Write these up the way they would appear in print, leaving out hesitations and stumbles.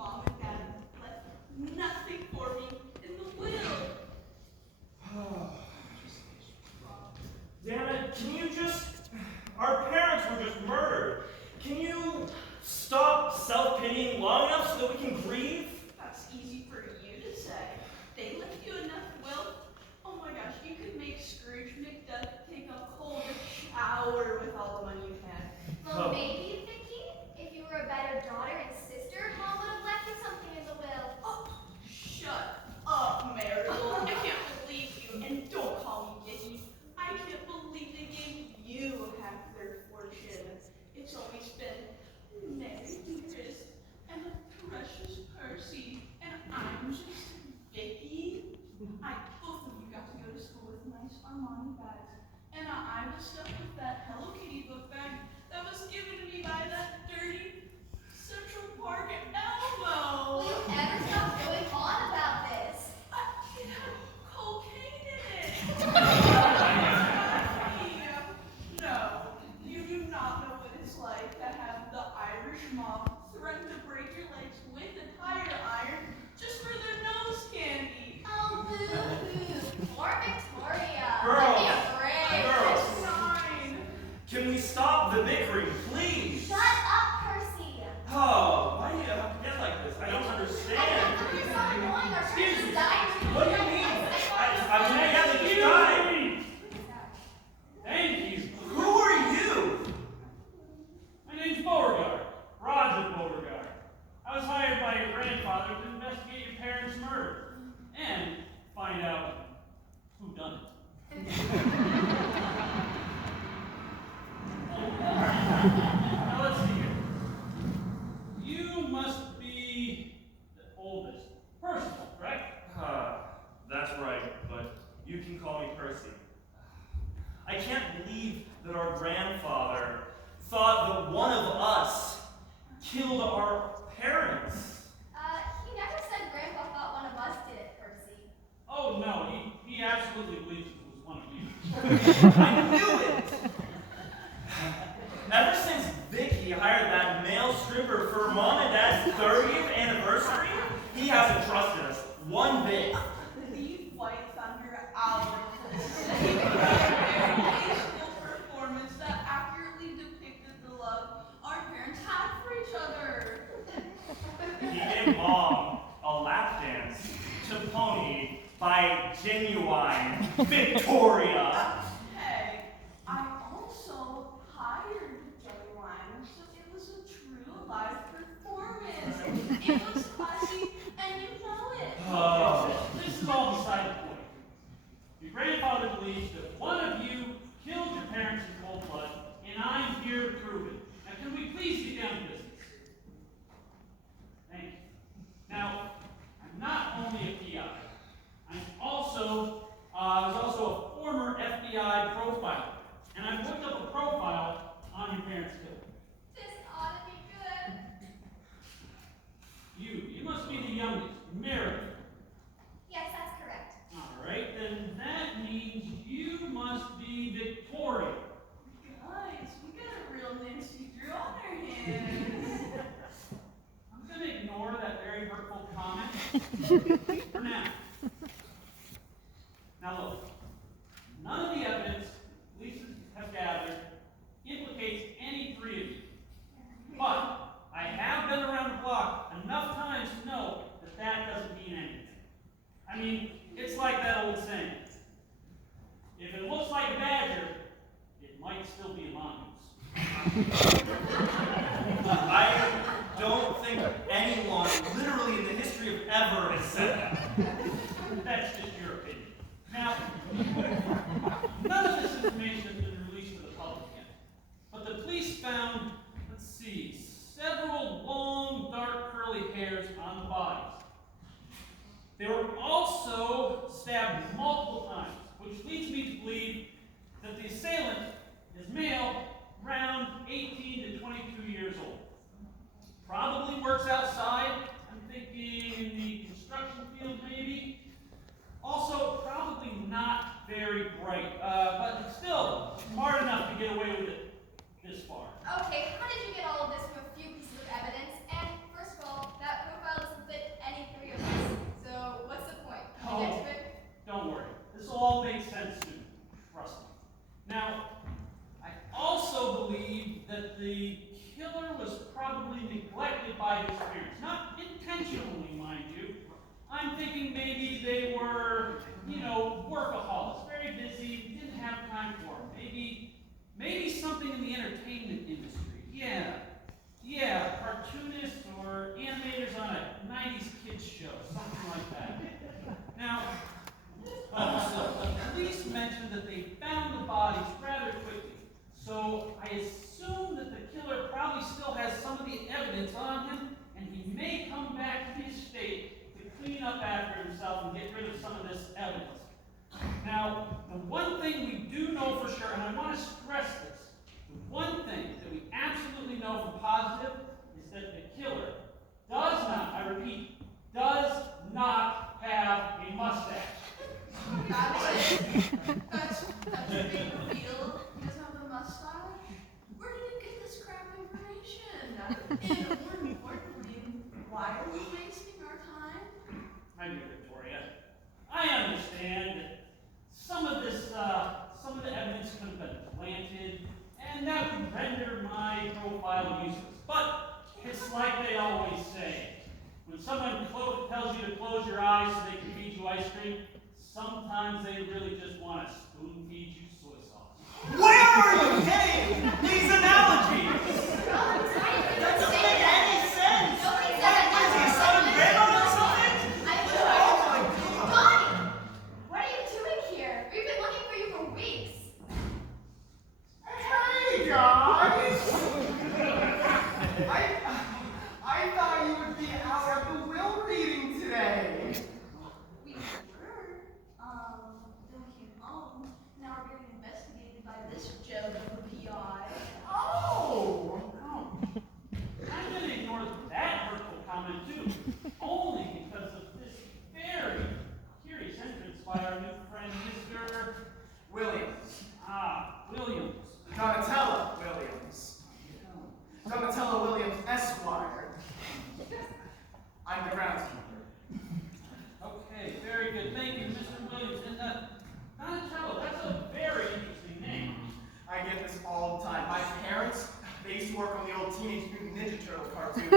Mom and Dad left nothing for me in the will. Damn it, can you just... Our parents were just murdered. Can you stop self-pitying long enough so that we can grieve? That's easy for you to say. They left you enough wealth. Oh my gosh, you could make Scrooge McDuck take a cold shower with all the money you had. Well, maybe, Vicky, if you were a better daughter and sister, Mom would have left you something in the will. Oh, shut up, Marigold. I can't believe you. And don't call me Vicky. I can't believe they gave you half their fortune. It's always been Mary Dearest and the precious Percy, and I'm just Vicky. Both of you got to go to school with nice Armani bags, and I was stuck with that Hello Kitty book bag that was given to me by that dirty Central Park Elmo. Will you ever stop going on about this? It had cocaine in it. No, you do not know what it's like to have the Irish mob threaten to break your legs with a tire iron just for their nose candy. Oh, boo-hoo. Poor Victoria. Girls. Let me afraid. Girls. It's fine. Can we stop the bickering, please? Shut up, Percy. Oh, why do you have to get like this? I don't I understand. can't believe it's not annoying. Our Excuse parents me. died. What do you mean? I'm together this time. Thank you. Who are you? My name's Beauregard, Roger Beauregard. I was hired by your grandfather to investigate your parents' murder and find out who done it. Now let's see here. You must be the oldest. Percival, correct? That's right, but you can call me Percy. I can't believe that our grandfather thought that one of us killed our parents. He never said Grandpa thought one of us did it, Percy. Oh no, he absolutely believes it was one of you. I knew it! Ever since Vicky hired that male stripper for Mom and Dad's 30th anniversary, he hasn't trusted us one bit. Leave White Thunder out of this. He provided a very tasteful performance that accurately depicted the love our parents had for each other. He gave Mom a lap dance to Pony by Genuine Victoria. Hey, I also hired Genuine, so it was a true live performance. It was classy, and you know it. This is all beside the point. Your grandfather believes that one of you killed your parents in cold blood, and I'm here to prove it. Now, can we please get down to business? Thank you. Now, I'm not only a PI. I was also a former FBI profiler, and I've looked up a profile on your parents' killer. This ought to be good. You must be the youngest, Marigold. Yes, that's correct. All right, then that means you must be Victoria. Guys, we got a real Nancy Drew on our hands. I'm going to ignore that very hurtful comment for now. Now look, none of the evidence police have gathered implicates any three of you. But I have been around the block enough times to know that that doesn't mean anything. I mean, it's like that old saying. If it looks like a badger, it might still be a mongoose. I don't think anyone, literally in the history of ever, has said that. That's just your opinion. Now, none of this information has been released to the public yet. But the police found, let's see, several long, dark, curly hairs on the bodies. They were also stabbed multiple times, which leads me to believe that the assailant is male, around 18 to 22 years old. Probably works outside, I'm thinking in the construction field maybe. Also, probably not very bright, but still smart enough to get away with it this far. Okay, how did you get all of this from a few pieces of evidence? And first of all, that profile parents. Not intentionally, mind you. I'm thinking maybe they were, workaholics, very busy, didn't have time for them. Maybe something in the entertainment industry. Yeah, cartoonists or animators on a 90s kids show, something like that. Now, also, the police mentioned that they found the bodies rather quickly, so I assume that the killer probably still has some of the evidence on him, and he may come back to the estate to clean up after himself and get rid of some of this evidence. Now, the one thing we do know for sure, and I want to stress this, the one thing that we absolutely know for positive is that the killer does not, I repeat, does not have a mustache. That's a big reveal. He doesn't have a mustache. Where did you get this crap information? And more importantly, why are we wasting our time? My dear Victoria, I understand that some of the evidence could have been planted, and that would render my profile useless. But it's like they always say. When someone tells you to close your eyes so they can feed you ice cream, sometimes they really just want to spoon feed you soy sauce. Where are you getting these analogies? That doesn't make any sense. What is he, a son of grandmother or something? Oh my God. Donnie! What are you doing here? We've been looking for you for weeks. Hey guys! I thought you would be out at the will reading today. We were, then we came home. Now we're being investigated by this joke of a PI. Oh! I'm going to ignore that hurtful comment too, only because of this very curious entrance by our new friend, Mr. Williams. Williams. Donatella Williams. Donatella Williams, Esquire. I'm the groundskeeper. Okay, very good. Thank you, Mr. Williams. And Donatello, that's a very interesting name. I get this all the time. My parents, they used to work on the old Teenage Mutant Ninja Turtle cartoon.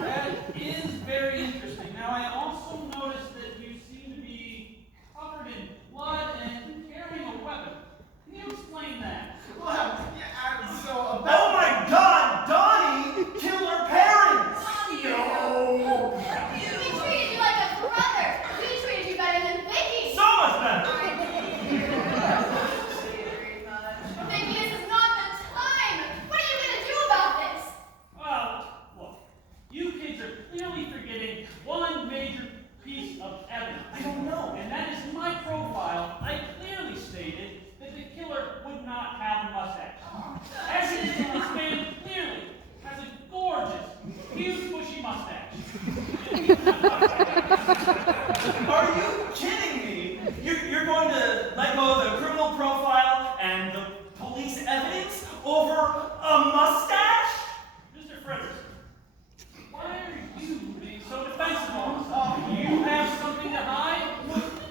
That is very interesting. Now, I also noticed that you seem to be covered in blood and carrying a weapon. Can you explain that? Well, yeah, so Oh about... my God, Donnie killed her parents! No! We treated you like a brother. We treated you better than Vicky. So much better! Very much. Vicky, this is not the time. What are you going to do about this? Well, look, you kids are clearly forgetting one major piece of evidence. I don't know. And that is my profile. I clearly stated that the killer would not have a mustache. As it is, this man clearly has a gorgeous, huge, bushy mustache. Are you kidding me? You're going to let go of the criminal profile and the police evidence over a mustache? Mr. Frederickson, why are you being so defensive on yourself? Do you have something to hide?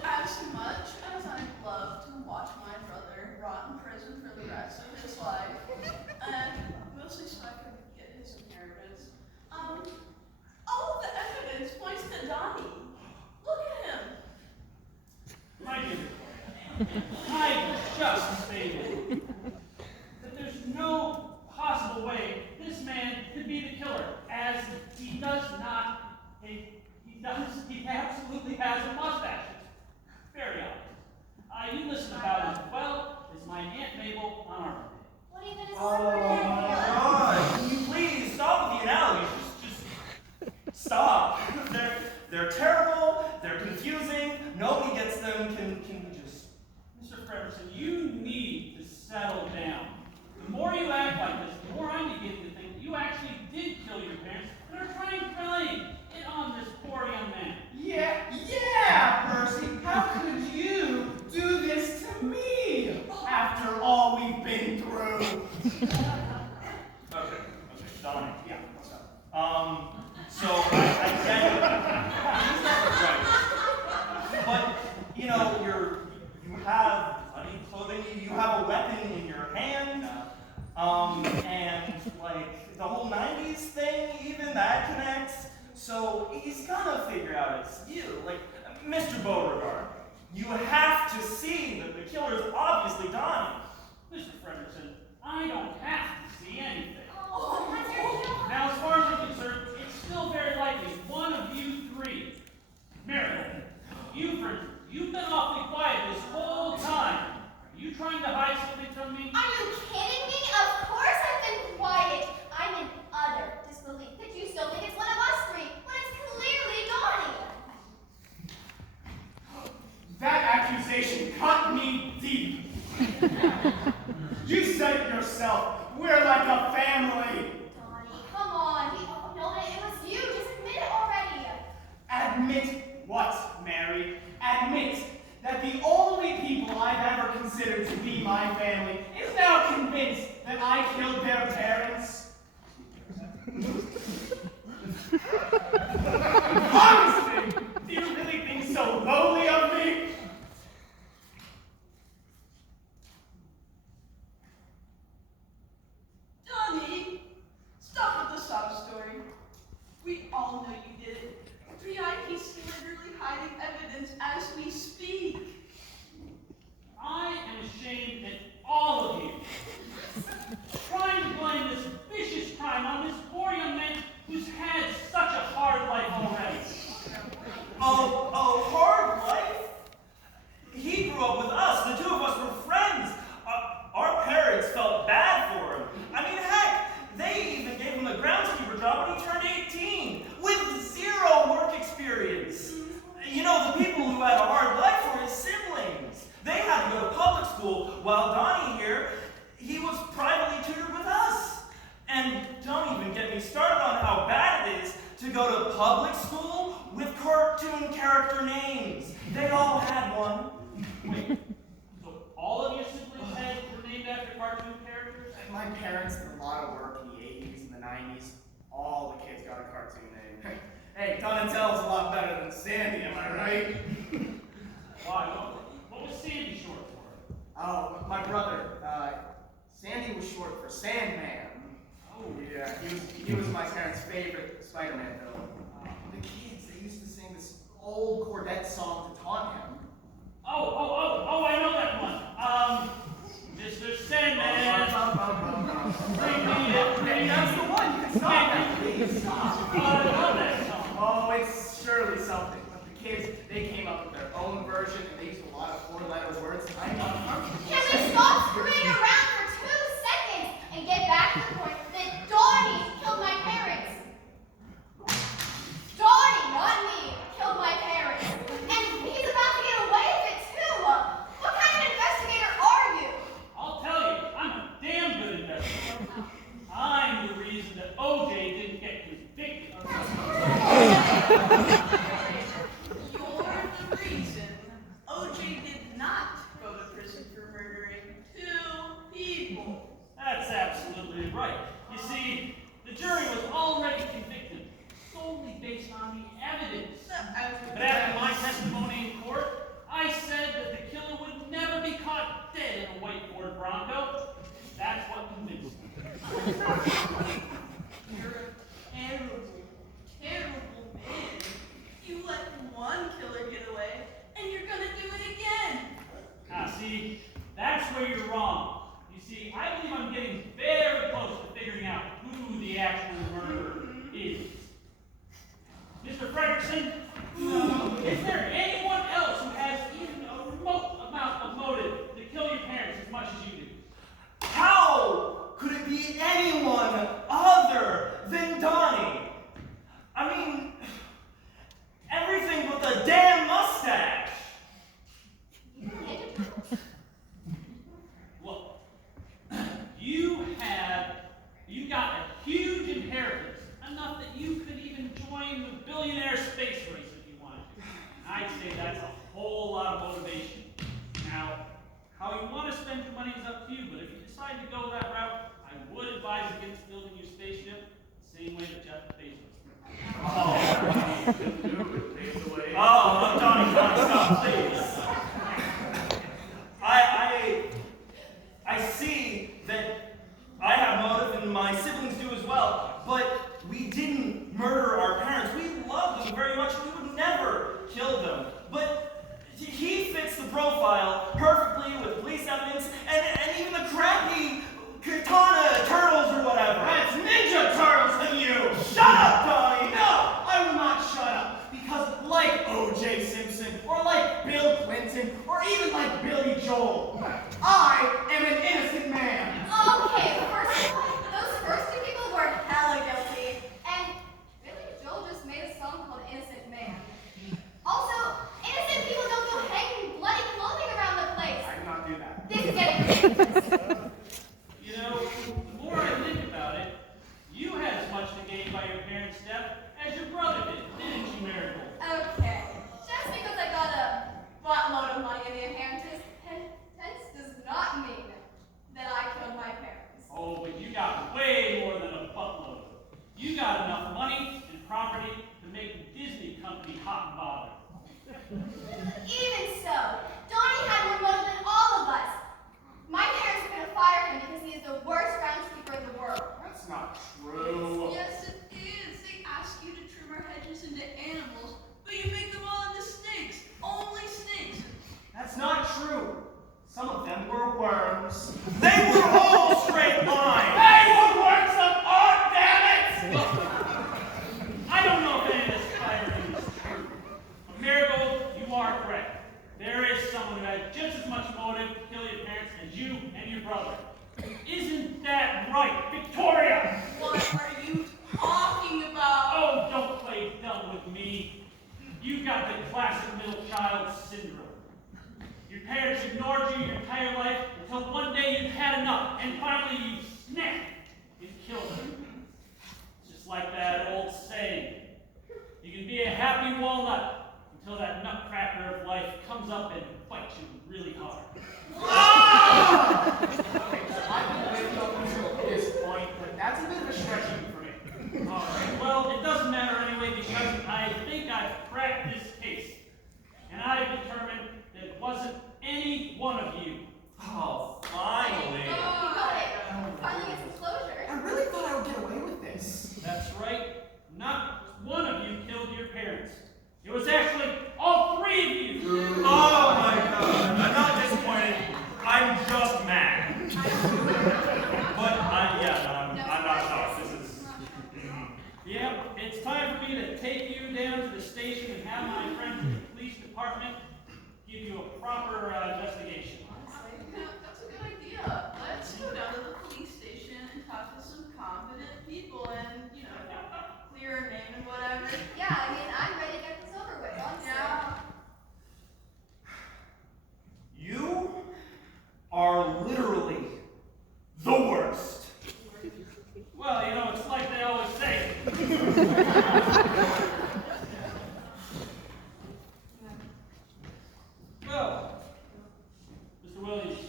As much as I'd love to watch my brother rot in prison for the rest of his life, and mostly so I could get his inheritance, all of the evidence points to Donnie. Look at him. My dear Victoria, I just stated that there's no possible way this man could be the killer, as he absolutely has a mustache. It's very obvious. You listen about as well as my Aunt Mabel on our birthday. What are you going to say Oh for my that? God! Can you please stop with the analogies? Just stop. They're terrible. They're confusing. Nobody gets them. Can we just? Mr. Frederickson, you need to settle down. The more you act like this, the more I'm beginning to think that you actually did kill your parents and are trying to blame it on this poor young man. Yeah, Percy, how could you do this to me after all we've been through? Okay, Donnie. Yeah, what's up? So I get it. Right. But you have clothing. You have a weapon in your hand. And like the whole 90s thing, even that connects. So he's gonna figure out it's you. Like, Mr. Beauregard, you have to see that the killer's obviously Donnie. Mr. Frederickson, I don't have to see anything. Oh, that's your job. Now, as far as I'm concerned, it's still very likely one of you three. Marigold, you've been awfully quiet this whole time. Are you trying to hide something from me? Are you kidding me? Of course I've been quiet. I'm in utter disbelief that you still think it's one of us three, when it's clearly Donnie. That accusation cut me deep. You said it yourself. We're like a family. Donnie, come on. We all know that it was you. Just admit it already. Admit what, Mary? Admit that the only people I've ever considered to be my family is now convinced that I killed their parents. Honestly, do you really think so lowly of me? Donnie, stop with the sob story. We all know you did it. 3IP's literally hiding evidence as we speak. I am ashamed at all of you. Trying to blame this vicious crime on this poor young man who's had such a hard life already. Oh, hard life? He grew up with us. The two of us were friends. Our parents felt bad for him. I mean, heck, they even gave him the groundskeeper job when he turned 18, with 0 work experience. You know, the people who had a hard life were his siblings. They had to go to public school, while Donnie here, he was privately tutored with us. And don't even get me started on how bad it is to go to public school with cartoon character names. They all had one. Wait, so all of your siblings were named after cartoon characters? My parents did a lot of work in the 80s and the 90s. All the kids got a cartoon name. Hey, Donatello's a lot better than Sandy, am I right? Why? What was Sandy short for? Oh, my brother. Sandy was short for Sandman. Oh. Yeah, he was my parents' favorite Spider-Man villain. The kids, they used to sing this old Cordette song to taunt him. Oh, I know that one. Mr. Sandman. Bring me a dream. That's the one. You can stop that. Please stop. I love that song. Oh, it's surely something. But the kids, they came up with their own version, and they used a lot of 4-letter words. Can we stop screwing around for 2 seconds and get back to the point that Donnie killed my parents? Donnie, not me, killed my parents. And he's about to get away with it too. What kind of investigator are you? I'll tell you, I'm a damn good investigator. I'm the reason that OJ didn't get convicted. You're the reason OJ did not go to prison for murdering 2 people. That's absolutely right. You see, the jury was already convicted solely based on the evidence. But after my testimony in court, I said that the killer would never be caught dead in a white Ford Bronco. That's what convinced me. You're a terrible, terrible man. You let one killer get away, and you're gonna do it again. Now, see, that's where you're wrong. You see, I believe I'm getting very close to figuring out who the actual murderer is. Mr. Frederickson, is there anyone else who has even a remote amount of motive to kill your parents as much as you do? How could it be anyone other than Donnie? I mean, everything but the damn mustache. Look, you got a huge inheritance, enough that you could even join the billionaire space race if you wanted to. And I'd say that's a whole lot of motivation. Now, how you want to spend your money is up to you, but if you decide to go that route, I would advise against building your spaceship the same way that Jeff Bezos did. Oh, Donnie, stop, please. I see that I have motive and my siblings do as well. but we didn't murder our parents. We loved them very much. We would never kill them. But he fits the profile perfectly with police evidence and even the crappy katana turtles or whatever. That's Ninja Turtles to you! Shut up, Donnie! No, I will not shut up, because like O.J. Simpson, or like Bill Clinton, or even like Billy Joel, I am an innocent man. Okay, first of all, those first two people were hella guilty. And really, Joel just made a song called Innocent Man. Also, innocent people don't go hanging bloody clothing around the place. I did not do that. This is getting ridiculous. You know, the more I think about it, you had as much to gain by your parents' death as your brother did, didn't you, Marigold? Okay, just because I got a buttload of money in the inheritance, hence does not mean that I killed my parents. Oh, but you got way more than a buttload. You got enough money and property to make the Disney company hot and bothered. Even so, Donnie had more motive than all of us. My parents are going to fire him because he is the worst groundskeeper in the world. That's not true. Yes, it is. They ask you to trim our hedges into animals, but you make them all into snakes. Only snakes. That's not true. Some of them were worms. They were all straight lines! They were works of art, damn it! I don't know if any of this firing is true. But Marigold, you are correct. There is someone who had just as much motive to kill your parents as you and your brother. Isn't that right, Victoria? What are you talking about? Oh, don't play dumb with me. You've got the classic middle child syndrome. Your parents ignored you your entire life until one day you've had enough, and finally you snapped and killed them. It's just like that old saying. You can be a happy walnut until that nutcracker of life comes up and bites you really hard. Okay, so I've been living up until this point, but that's a bit of a stretch for me. All right, well, it doesn't matter anyway because I think I've cracked this case. And I've determined that it wasn't any one of you. Oh, finally. You got it. Finally get some closure. I really thought I would get away with this. That's right. Not one of you killed your parents. It was actually all three of you. Oh my God. I'm not disappointed. I'm just mad. But I'm not shocked. This is. Yeah, it's time for me to take you down to the station and have my friends in the police department give you a proper investigation. That's a good idea. Let's go down to the police station and talk to some competent people and, clear a name and whatever. Yeah, I mean, I'm ready to get this over with, honestly. Yeah. You are literally the worst. Well, it's like they always say. Well, Mr. Williams,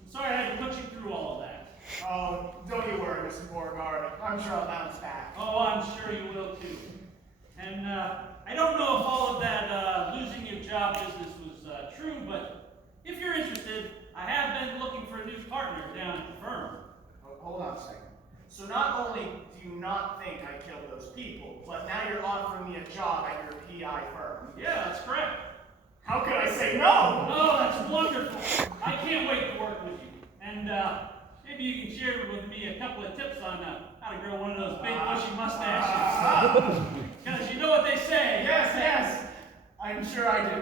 I'm sorry I had to put you through all of that. Oh, don't you worry, Mr. Beauregard. I'm sure I'll bounce back. Oh, I'm sure you will too. And I don't know if all of that losing your job business was true, but if you're interested, I have been looking for a new partner down at the firm. Oh, hold on a second. So not only do you not think I killed those people, but now you're offering me a job at your PI firm. Yeah, that's correct. How could I say no? Oh, that's wonderful. I can't wait to work with you. And maybe you can share with me a couple of tips on how to grow one of those big bushy mustaches. Because you know what they say. Yes, I'm sure I do.